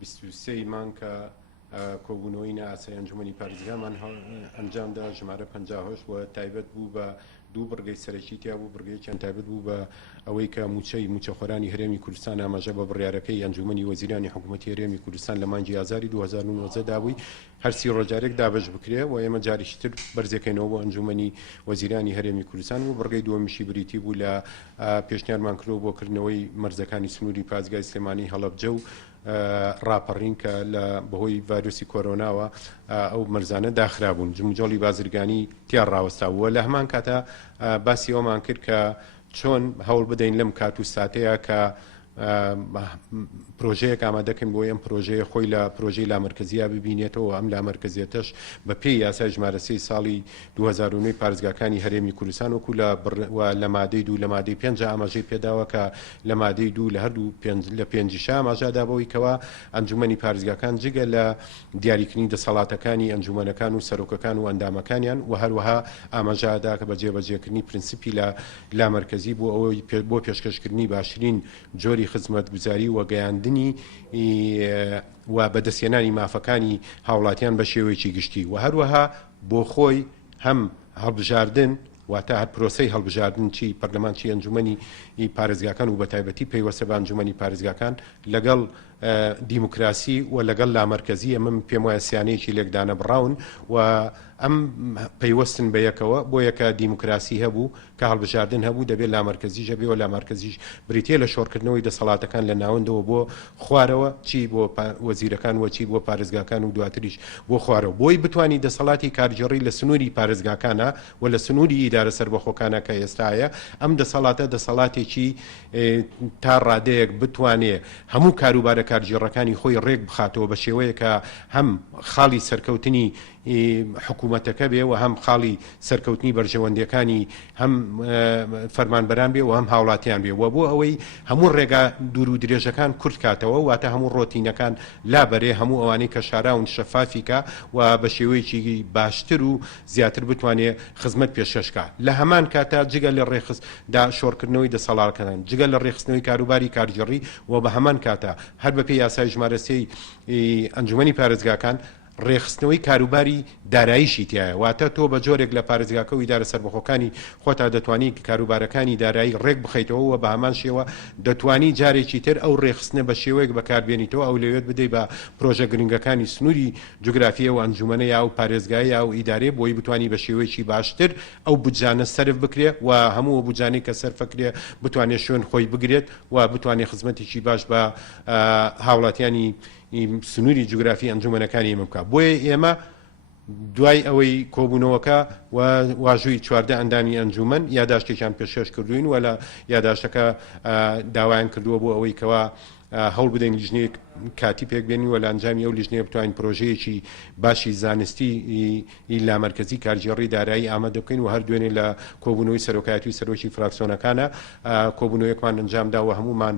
23 مانکە کۆبوونەوەی ناسای ئەنجومەنی پارێزگامان ئەنجامدا ژمارە 58 و تایبەت بوو بە دوو بڕگەی سەرەکی تیا بوو بڕگەیەکیان تایبەت بوو بە ئەوەی کە موچەخۆرانی هەرێمی کوردستان ئاماژە بە بڕیارەکەی ئەنجومەنی وەزیرانی حکوومەتی هەرێمی کوردستان لە مانگی ئازاری 2009 دابووی هەرسی ڕۆژارێک دابش بکرێ و ئێمە جاریشی تر بەرزەکەینەوە بۆ ئەنجومەنی وەزیرانی هەرێمی کوردستان و بڕگەی دووەمیشی بریتی بوو لە پێشنیارمان کردەوە بۆ کردنەوەی مەرزەکانی سنووری پازگای سلێمانی هەڵەبجە و ڕاپەڕین کە لە بەهۆی ڤایرۆسی کۆرۆناوە ئەو مەرزانە داخرابوون جمجۆڵی بازرگانی تیا ڕاوەستاوە لە هەمان کاتە باسی ئەومان کرد کە چۆن هەوڵ بدەین لەم کات و ساتەیە کە پرۆژەیەک ئامادەکەین بۆ ئەم پرۆژەیە خۆی لە پرۆژەی لامەرکەزیە ببینێتەوە ئەم لامەرکەزیەتەش بە پێی یاسای ژمارە 3 ساڵی 2009 پارێزگاکانی هەرێمی کوردستان وەکو لە مادەی 2 لە مادەی 5 ئاماژەی پێداوە کە لە مادەی 2 لە هەردوو لە 5 ئاماژەدا بەوەی کەوا ئەنجومەنی پارێزگاکان جگە لە دیاریکردنی دەسەڵاتەکانی ئەنجومەنەکان و سەرۆکەکان و ئەندامەکانیان و هەروەها ئاماژەدا کە بە جێبەجێکردنی پرینسیپی لە لامەرکەزی بۆ ئەوەی بۆ پێشکەشکردنی باشترین جۆری خزمەتگوزاری و گەیاندنی و بەدەستێنانی مافەکانی هاوڵاتیان بە شێوەیەکی گشتی و هەروەها بۆ خۆی هەم هەڵبژاردن واتە هەر پرۆسەی هەڵبژاردن چی پەرلەمانچی ئەنجومەنی پارێزگاکان و بەتایبەتی پەیوەستە بە ئەنجومەنی پارێزگاکان لەگەڵ دیموکراسی و لەگەڵ لامەرکەزی ئەمە پێم وایە سیانەیەکی لێکدانە بڕاون و ئەم پەیوەستن بە یەکەوە بۆ یەکە دیموکراسی هەبوو کە هەڵبژاردن هەبوو دەبێت لامەرکەزیش هەبێ و لامەرکەزیش بریتە لە شۆڕکردنەوەی دەسەڵاتەکان لە ناوەندەوە بۆ خوارەوە چی بۆ وەزیرەکان و چی بۆ پارێزگاکان و دواتریش بۆ خوارەوە بۆی بتوانانی دەسەڵاتی کارگەڕی لە سنووری پارێزگاکانە و لە سنووری ئیدارە سەربەخۆکانە کە ئێستاە ئەم دەسەڵاتە دەسەڵاتێکی تا ڕادەیەک بتوانێت هەموو کاروبارە کارگێڕەکانی خۆی ڕێک بخاتەوە بە شێوەیە کە هەم خاڵی سەرکەوتنی حکوومەتەکە بێ و هەم خاڵی سەرکەوتنی بەرژەوەندەکانی هەم فەرمانبەران بێ و هەم هاوڵاتیان بێ و بۆ ئەوەی هەموو ڕێگا دوور و درێژەکان کورت کاتەوە واتە هەموو ڕۆتینەکان لابەرێ هەموو ئەوانەی کە شاراون شەفافیکە و بە شێوەیەکی باشتر و زیاتر بتوانێت خزمەت پێشکەشکە لە هەمان کاتە جگە لە ڕێخستدا شۆڕکردنەوەی دەسەڵاتەکان جگە لە ڕێخستنەوەی کاروباری کارگەڕی و بە هەمان کاتە هەر بەپێی یاسای ژمارە 3 ئەنجومەنی پارێزگاکان ڕێخستنەوەی کاروباری داراییشی تایە واتە تۆ بە جۆرێک لە پارێزگاکە و ئیدارە سەربەخۆکانی خۆتا دەتوانی کاروبارەکانی دارایی ڕێک بخەیتەوە و بە هەمان شێوە دەتوانی جارێکی تر ئەو ڕێخستنە بە شێوەیەک بەکاربێنیتەوە ئەو لەوێت بدەیت بە پرۆژە گرنگەکانی سنووری جوگرافیە و ئەنجومەنە یا و پارێزگای یا و ئیدارێ بۆی بتوانی بە شێوەیەکی باشتر ئەو بودجانە سەرف بکرێت و هەموو بودجانەی کە سەرفەکرێ بتوانێت شوێن خۆی بگرێت و بتوانێت خزمەتێکی باش بە هاوڵاتیانی سنووری جوگرافی ئەنجومەنەکانی ئێمە بکە بۆیە ئێمە دوای ئەوەی کۆبوونەوەکە و واژووی 14 ئەندامی ئەنجومەن یاداشتێکیان پێشکەش کردوین و لە یاداشتەکە داوایان کردووە بۆ ئەوەی کەوا هەوڵ بدەین لیژنەیەک کاتی پێک بێنی و لە ئەنجامی ئەو لیژنەیە بتوانین پرۆژەیەکی باشی زانستی لامەرکەزی کارگێڕی دارایی ئامادە بکەین و هەر دوێنێ لە کۆبوونەوەی سەرۆکایەتی و سەرۆکی فراکسیۆنەکانە کۆبوونەوەیەکمان ئەنجامدا و هەمومان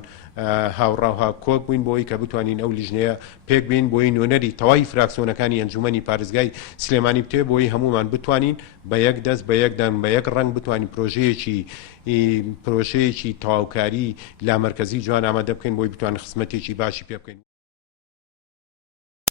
هاوڕاوها کۆک بووین بۆی کە بتوانین ئەو لیژنەیە پێک بین بۆی نوێنەری تەواوی فراکسیۆنەکانی ئەنجومەنی پارێزگای سلێمانی بتێ بۆی هەمومان بتوانین بە یەک دەست بە یەکدان بە یەک ڕنگ بتوانین پرۆژەیەکی تەواوکاری لامەرکەزی جوان ئامادە بکەین بۆی بتوانین خزمەتێکی باشی پێ بکەین